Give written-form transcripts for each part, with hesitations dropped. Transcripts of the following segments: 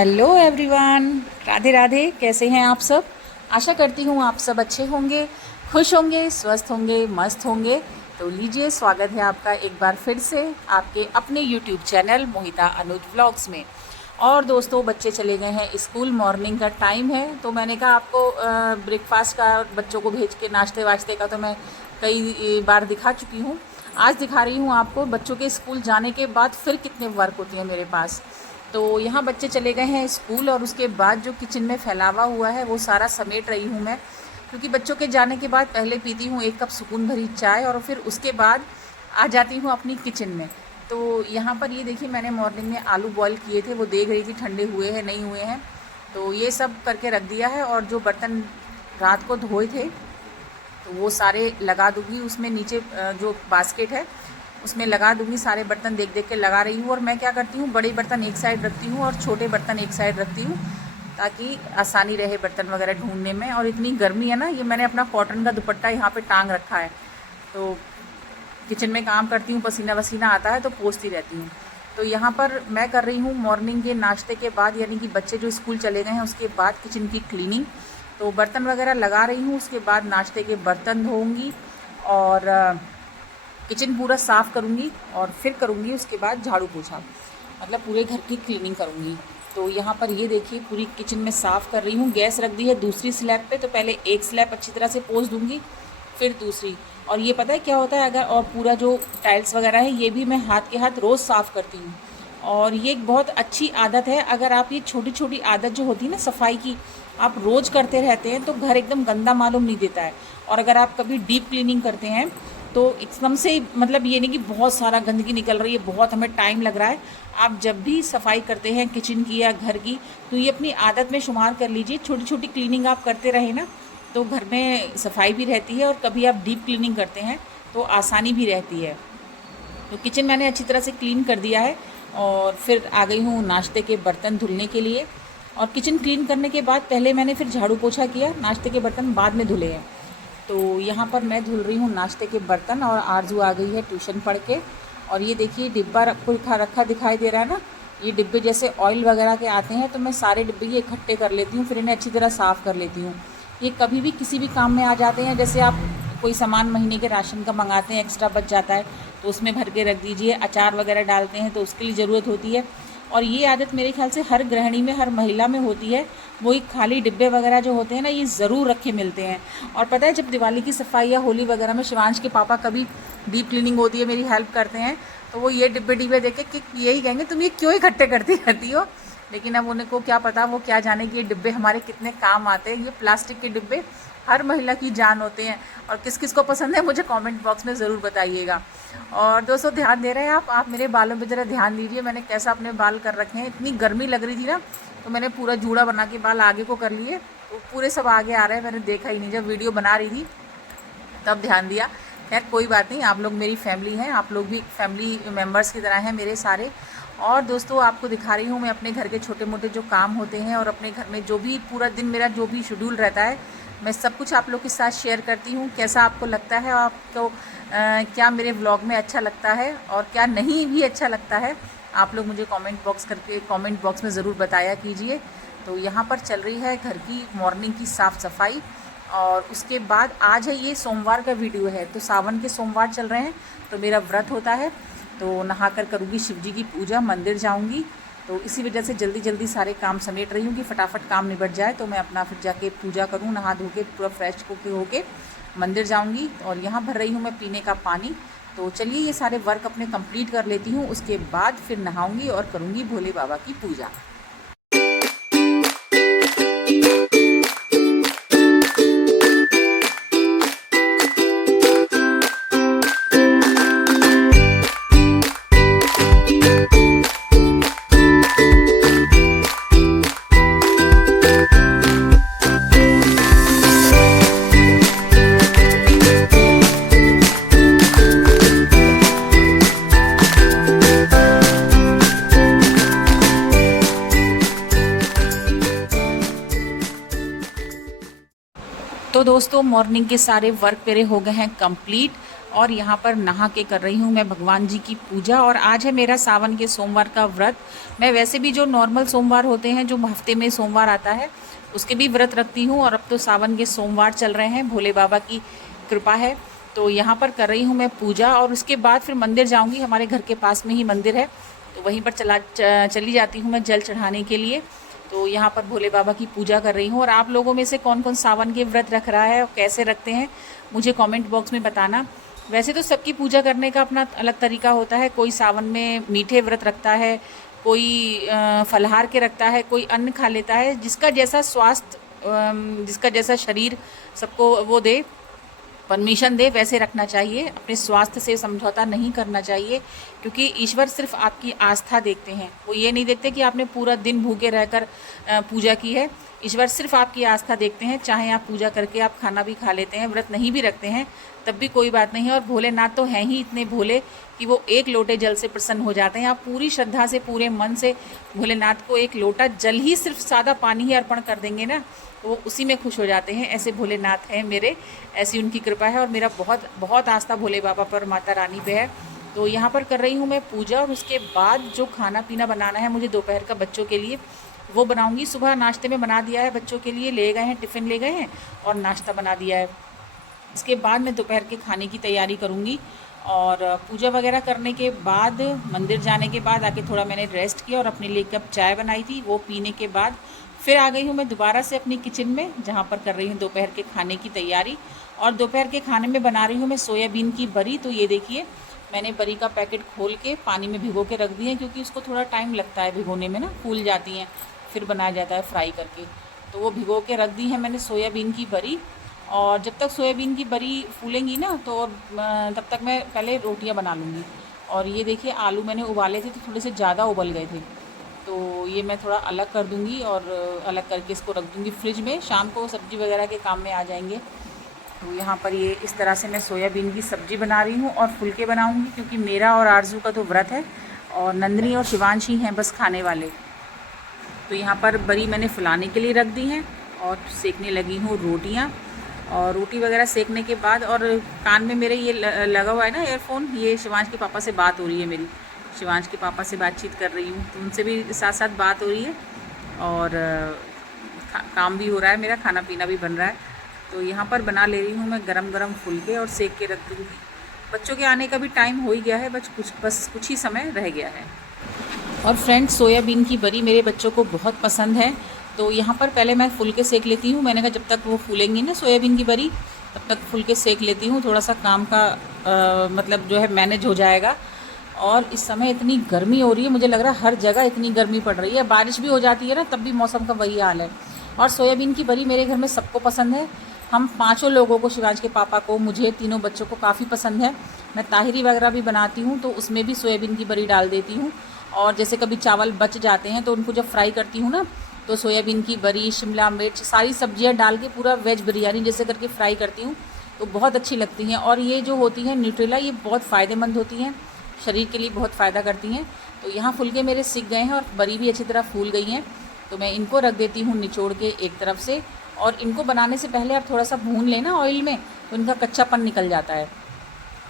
Hello everyone, Radhe Radhe. कैसे हैं आप सब? आशा करती हूँ आप सब अच्छे होंगे, खुश होंगे, स्वस्थ होंगे, मस्त होंगे। तो लीजिए, स्वागत है आपका एक बार फिर से आपके अपने यूट्यूब चैनल मोहिता अनुज व्लॉग्स में। और दोस्तों, बच्चे चले गए हैं स्कूल, मॉर्निंग का टाइम है। तो मैंने कहा आपको ब्रेकफास्ट का, बच्चों को भेज के नाश्ते वाश्ते का तो मैं कई बार दिखा चुकी हूँ। आज दिखा रही हूँ आपको बच्चों के स्कूल जाने के बाद फिर कितने वर्क होती हैं मेरे पास। तो यहाँ बच्चे चले गए हैं स्कूल और उसके बाद जो किचन में फैलावा हुआ है वो सारा समेट रही हूँ मैं, क्योंकि बच्चों के जाने के बाद पहले पीती हूँ 1 कप सुकून भरी चाय और फिर उसके बाद आ जाती हूँ अपनी किचन में। तो यहाँ पर ये देखिए, मैंने मॉर्निंग में आलू बॉईल किए थे, वो देख रही थी ठंडे हुए हैं नहीं हुए हैं। तो ये सब करके रख दिया है और जो बर्तन रात को धोए थे तो वो सारे लगा दूँगी उसमें, नीचे जो बास्केट है उसमें लगा दूँगी। सारे बर्तन देख देख के लगा रही हूँ। और मैं क्या करती हूँ, बड़े बर्तन एक साइड रखती हूँ और छोटे बर्तन एक साइड रखती हूँ, ताकि आसानी रहे बर्तन वगैरह ढूंढने में। और इतनी गर्मी है ना, ये मैंने अपना कॉटन का दुपट्टा यहाँ पे टांग रखा है। तो किचन में काम करती हूँ, पसीना वसीना आता है तो पोंछती रहती हूँ। तो यहाँ पर मैं कर रही हूँ मॉर्निंग के नाश्ते के बाद, यानी कि बच्चे जो स्कूल चले गए हैं उसके बाद किचन की क्लीनिंग। तो बर्तन वगैरह लगा रही हूँ, उसके बाद नाश्ते के बर्तन धोऊँगी और किचन पूरा साफ़ करूँगी और फिर करूँगी उसके बाद झाड़ू पोछा, मतलब पूरे घर की क्लीनिंग करूँगी। तो यहाँ पर ये देखिए, पूरी किचन में साफ़ कर रही हूँ। गैस रख दी है दूसरी स्लैब पे, तो पहले एक स्लैब अच्छी तरह से पोंछ दूँगी, फिर दूसरी। और ये पता है क्या होता है, अगर और पूरा जो टाइल्स वगैरह है ये भी मैं हाथ के हाथ रोज़ साफ़ करती हूँ। और ये एक बहुत अच्छी आदत है। अगर आप ये छोटी छोटी आदत जो होती है ना सफाई की, आप रोज़ करते रहते हैं तो घर एकदम गंदा मालूम नहीं देता है। और अगर आप कभी डीप क्लीनिंग करते हैं तो एकदम से, मतलब ये नहीं कि बहुत सारा गंदगी निकल रही है, बहुत हमें टाइम लग रहा है। आप जब भी सफाई करते हैं किचन की या घर की, तो ये अपनी आदत में शुमार कर लीजिए। छोटी छोटी क्लीनिंग आप करते रहें ना, तो घर में सफाई भी रहती है और कभी आप डीप क्लीनिंग करते हैं तो आसानी भी रहती है। तो किचन मैंने अच्छी तरह से क्लीन कर दिया है और फिर आ गई हूँ नाश्ते के बर्तन धुलने के लिए। और किचन क्लीन करने के बाद पहले मैंने फिर झाड़ू पोछा किया, नाश्ते के बर्तन बाद में धुले हैं। तो यहाँ पर मैं धुल रही हूँ नाश्ते के बर्तन और आरजू आ गई है ट्यूशन पढ़ के। और ये देखिए, डिब्बा रखा दिखाई दे रहा है ना, ये डिब्बे जैसे ऑयल वगैरह के आते हैं, तो मैं सारे डिब्बे ये इकट्ठे कर लेती हूँ, फिर इन्हें अच्छी तरह साफ़ कर लेती हूँ। ये कभी भी किसी भी काम में आ जाते हैं। जैसे आप कोई सामान महीने के राशन का मंगाते हैं, एक्स्ट्रा बच जाता है तो उसमें भर के रख दीजिए। अचार वगैरह डालते हैं तो उसके लिए ज़रूरत होती है। और ये आदत मेरे ख्याल से हर गृहिणी में, हर महिला में होती है। वो एक खाली डिब्बे वगैरह जो होते हैं ना, ये ज़रूर रखे मिलते हैं। और पता है, जब दिवाली की सफाई या होली वगैरह में शिवांश के पापा कभी डीप क्लीनिंग होती है, मेरी हेल्प करते हैं, तो वो ये डिब्बे देख के यही कहेंगे, तुम ये क्यों इकट्ठे करती रहती हो। लेकिन अब उनको क्या पता, वो क्या जाने कि ये डिब्बे हमारे कितने काम आते हैं। ये प्लास्टिक के डिब्बे हर महिला की जान होते हैं। और किस किस को पसंद है मुझे कमेंट बॉक्स में ज़रूर बताइएगा। और दोस्तों, ध्यान दे रहे हैं आप मेरे बालों पे ज़रा ध्यान दीजिए। मैंने कैसा अपने बाल कर रखे हैं। इतनी गर्मी लग रही थी ना, तो मैंने पूरा जूड़ा बना के बाल आगे को कर लिए, तो पूरे सब आगे आ रहे हैं। मैंने देखा ही नहीं, जब वीडियो बना रही थी तब ध्यान दिया। खैर कोई बात नहीं, आप लोग मेरी फैमिली हैं, आप लोग भी फैमिली मेम्बर्स की तरह हैं मेरे सारे। और दोस्तों, आपको दिखा रही हूँ मैं अपने घर के छोटे मोटे जो काम होते हैं और अपने घर में जो भी पूरा दिन मेरा जो भी शेड्यूल रहता है, मैं सब कुछ आप लोग के साथ शेयर करती हूँ। कैसा आपको लगता है, आपको क्या मेरे व्लॉग में अच्छा लगता है और क्या नहीं भी अच्छा लगता है, आप लोग मुझे कमेंट बॉक्स में ज़रूर बताया कीजिए। तो यहाँ पर चल रही है घर की मॉर्निंग की साफ़ सफाई। और उसके बाद आज है, ये सोमवार का वीडियो है, तो सावन के सोमवार चल रहे हैं, तो मेरा व्रत होता है। तो नहाकर करूँगी शिव जी की पूजा, मंदिर जाऊँगी। तो इसी वजह से जल्दी जल्दी सारे काम समेट रही हूँ कि फटाफट काम निबट जाए, तो मैं अपना फिर जाके पूजा करूँ, नहा धो के पूरा फ्रेश होके मंदिर जाऊँगी। और यहाँ भर रही हूँ मैं पीने का पानी। तो चलिए, ये सारे वर्क अपने कंप्लीट कर लेती हूँ, उसके बाद फिर नहाऊँगी और करूँगी भोले बाबा की पूजा। तो दोस्तों, मॉर्निंग के सारे वर्क मेरे हो गए हैं कंप्लीट। और यहाँ पर नहा के कर रही हूँ मैं भगवान जी की पूजा। और आज है मेरा सावन के सोमवार का व्रत। मैं वैसे भी जो नॉर्मल सोमवार होते हैं, जो हफ्ते में सोमवार आता है, उसके भी व्रत रखती हूँ। और अब तो सावन के सोमवार चल रहे हैं, भोले बाबा की कृपा है। तो यहाँ पर कर रही हूँ मैं पूजा, और उसके बाद फिर मंदिर जाऊँगी। हमारे घर के पास में ही मंदिर है, तो वहीं पर चली जाती हूँ मैं जल चढ़ाने के लिए। तो यहाँ पर भोले बाबा की पूजा कर रही हूँ। और आप लोगों में से कौन कौन सावन के व्रत रख रहा है और कैसे रखते हैं, मुझे कमेंट बॉक्स में बताना। वैसे तो सबकी पूजा करने का अपना अलग तरीका होता है। कोई सावन में मीठे व्रत रखता है, कोई फलाहार के रखता है, कोई अन्न खा लेता है। जिसका जैसा स्वास्थ्य, जिसका जैसा शरीर सबको वो दे, परमिशन दे, वैसे रखना चाहिए। अपने स्वास्थ्य से समझौता नहीं करना चाहिए, क्योंकि ईश्वर सिर्फ आपकी आस्था देखते हैं। वो ये नहीं देखते कि आपने पूरा दिन भूखे रहकर पूजा की है। ईश्वर सिर्फ आपकी आस्था देखते हैं। चाहे आप पूजा करके आप खाना भी खा लेते हैं, व्रत नहीं भी रखते हैं, तब भी कोई बात नहीं है। और भोलेनाथ तो हैं ही इतने भोले कि वो एक लोटे जल से प्रसन्न हो जाते हैं। आप पूरी श्रद्धा से, पूरे मन से भोलेनाथ को एक लोटा जल ही, सिर्फ सादा पानी ही अर्पण कर देंगे ना, तो वो उसी में खुश हो जाते हैं। ऐसे भोलेनाथ हैं मेरे, ऐसी उनकी कृपा है। और मेरा बहुत बहुत आस्था भोले बाबा पर, माता रानी पे है। तो यहाँ पर कर रही हूँ मैं पूजा। और उसके बाद जो खाना पीना बनाना है मुझे दोपहर का बच्चों के लिए, वो बनाऊँगी। सुबह नाश्ते में बना दिया है, बच्चों के लिए ले गए हैं, टिफ़िन ले गए हैं और नाश्ता बना दिया है। इसके बाद मैं दोपहर के खाने की तैयारी करूँगी। और पूजा वगैरह करने के बाद, मंदिर जाने के बाद आके थोड़ा मैंने रेस्ट किया और अपने लिए कप चाय बनाई थी, वो पीने के बाद फिर आ गई हूँ मैं दोबारा से अपनी किचन में, जहाँ पर कर रही हूँ दोपहर के खाने की तैयारी। और दोपहर के खाने में बना रही हूँ मैं सोयाबीन की बड़ी। तो ये देखिए, मैंने बड़ी का पैकेट खोल के पानी में भिगो के रख दिए हैं, क्योंकि उसको थोड़ा टाइम लगता है भिगोने में ना, फूल जाती हैं, फिर बनाया जाता है फ्राई करके। तो वो भिगो के रख दी है मैंने सोयाबीन की बड़ी। और जब तक सोयाबीन की बड़ी फूलेंगी ना, तो तब तक मैं पहले रोटियां बना लूँगी। और ये देखिए, आलू मैंने उबाले थे तो थोड़े से ज़्यादा उबल गए थे, तो ये मैं थोड़ा अलग कर दूँगी और अलग करके इसको रख दूँगी फ्रिज में। शाम को सब्ज़ी वगैरह के काम में आ जाएंगे। तो यहाँ पर ये इस तरह से मैं सोयाबीन की सब्ज़ी बना रही हूँ और फुलके बनाऊँगी, क्योंकि मेरा और आरजू का तो व्रत है और नंदनी और शिवांशी हैं बस खाने वाले। तो यहाँ पर बड़ी मैंने फुलाने के लिए रख दी हैं और सेकने लगी हूँ रोटियाँ। और रोटी वगैरह सेकने के बाद, और कान में मेरे ये लगा हुआ है ना ईयरफोन, ये शिवांश के पापा से बात हो रही है मेरी। शिवांश के पापा से बातचीत कर रही हूँ, तो उनसे भी साथ साथ बात हो रही है और काम भी हो रहा है, मेरा खाना पीना भी बन रहा है। तो यहाँ पर बना ले रही हूँ मैं गरम गरम फुलके और सेक के रख दूँगी। बच्चों के आने का भी टाइम हो ही गया है, बस कुछ ही समय रह गया है। और फ्रेंड्स, सोयाबीन की बड़ी मेरे बच्चों को बहुत पसंद है। तो यहाँ पर पहले मैं फुलके सेक लेती हूँ। मैंने कहा जब तक वो फूलेंगी ना सोयाबीन की बड़ी, तब तक फुलके सेक लेती हूँ। थोड़ा सा काम का मतलब जो है मैनेज हो जाएगा। और इस समय इतनी गर्मी हो रही है, मुझे लग रहा है हर जगह इतनी गर्मी पड़ रही है। बारिश भी हो जाती है ना, तब भी मौसम का वही हाल है। और सोयाबीन की बड़ी मेरे घर में सबको पसंद है। हम पाँचों लोगों को, शिवांश के पापा को, मुझे, तीनों बच्चों को काफ़ी पसंद है। मैं ताहिरी वगैरह भी बनाती हूँ, तो उसमें भी सोयाबीन की बड़ी डाल देती हूँ। और जैसे कभी चावल बच जाते हैं तो उनको जब फ्राई करती हूँ ना, तो सोयाबीन की बड़ी, शिमला मिर्च, सारी सब्जियां डाल के पूरा वेज बिरयानी जैसे करके फ्राई करती हूँ, तो बहुत अच्छी लगती हैं। और ये जो होती है न्यूट्रेला, ये बहुत फ़ायदेमंद होती हैं, शरीर के लिए बहुत फ़ायदा करती हैं। तो यहाँ फुलके मेरे सिक गए हैं और बड़ी भी अच्छी तरह फूल गई हैं। तो मैं इनको रख देती हूँ निचोड़ के एक तरफ से। और इनको बनाने से पहले आप थोड़ा सा भून लेना ऑयल में, तो इनका कच्चापन निकल जाता है।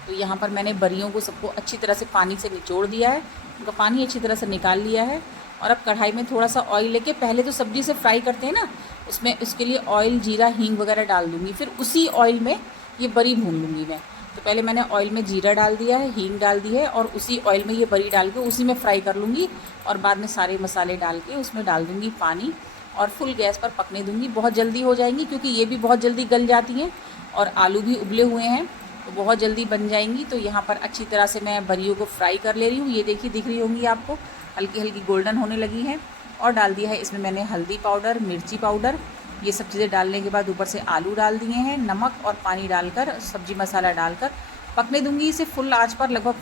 तो यहाँ पर मैंने बरियों को सबको अच्छी तरह से पानी से निचोड़ दिया है, उनका पानी अच्छी तरह से निकाल लिया है। और अब कढ़ाई में थोड़ा सा ऑयल लेके, पहले तो सब्ज़ी से फ्राई करते हैं ना, उसमें उसके लिए ऑयल, जीरा, हींग वगैरह डाल दूँगी। फिर उसी ऑयल में ये बड़ी भून लूँगी मैं। तो पहले मैंने ऑयल में जीरा डाल दिया है, हींग डाल दी है, और उसी ऑयल में ये बड़ी डाल के उसी में फ्राई कर लूँगी। और बाद में सारे मसाले डाल के उसमें डाल दूँगी पानी, और फुल गैस पर पकने दूँगी। बहुत जल्दी हो जाएंगी, क्योंकि ये भी बहुत जल्दी गल जाती हैं और आलू भी उबले हुए हैं, तो बहुत जल्दी बन जाएंगी। तो यहाँ पर अच्छी तरह से मैं बरियों को फ्राई कर ले रही हूँ। ये देखिए, दिख रही होंगी आपको, हल्की हल्की गोल्डन होने लगी हैं। और डाल दिया है इसमें मैंने हल्दी पाउडर, मिर्ची पाउडर, ये सब चीज़ें डालने के बाद ऊपर से आलू डाल दिए हैं। नमक और पानी डालकर, सब्जी मसाला डालकर पकने दूँगी इसे फुल आँच पर लगभग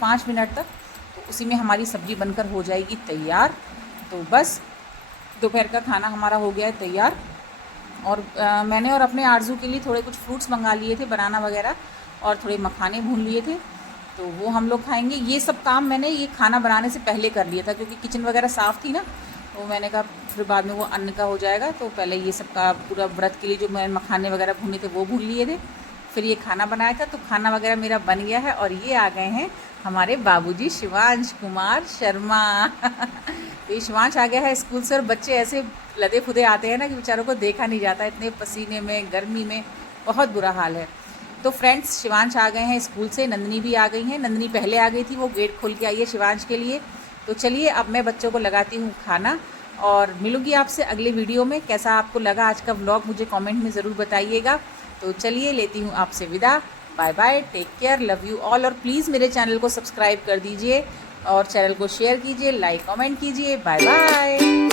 5 मिनट तक। तो उसी में हमारी सब्ज़ी बनकर हो जाएगी तैयार। तो बस दोपहर का खाना हमारा हो गया है तैयार। और मैंने और अपने आरजू के लिए थोड़े कुछ फ्रूट्स मंगा लिए थे, बनाना वगैरह, और थोड़े मखाने भून लिए थे, तो वो हम लोग खाएंगे। ये सब काम मैंने ये खाना बनाने से पहले कर लिया था, क्योंकि किचन वगैरह साफ़ थी ना, तो मैंने कहा फिर बाद में वो अन्न का हो जाएगा। तो पहले ये सब का पूरा व्रत के लिए जो मैंने मखाने वगैरह भूने थे वो भून लिए थे, फिर ये खाना बनाया था, तो खाना वगैरह मेरा बन गया है। और ये आ गए हैं हमारे बाबूजी शिवांश कुमार शर्मा। तो ये शिवांश आ गया है स्कूल से, और बच्चे ऐसे लदे फुदे आते हैं ना कि बेचारों को देखा नहीं जाता, इतने पसीने में गर्मी में बहुत बुरा हाल है। तो फ्रेंड्स, शिवांश आ गए हैं स्कूल से, नंदनी भी आ गई हैं। नंदनी पहले आ गई थी, वो गेट खोल के आई है शिवांश के लिए। तो चलिए अब मैं बच्चों को लगाती हूँ खाना, और मिलूँगी आपसे अगले वीडियो में। कैसा आपको लगा आज का व्लॉग मुझे कमेंट में ज़रूर बताइएगा। तो चलिए लेती हूँ आपसे विदा। Bye bye, take care, love you all. और प्लीज़ मेरे चैनल को सब्सक्राइब कर दीजिए और चैनल को शेयर कीजिए, लाइक कमेंट कीजिए। Bye bye.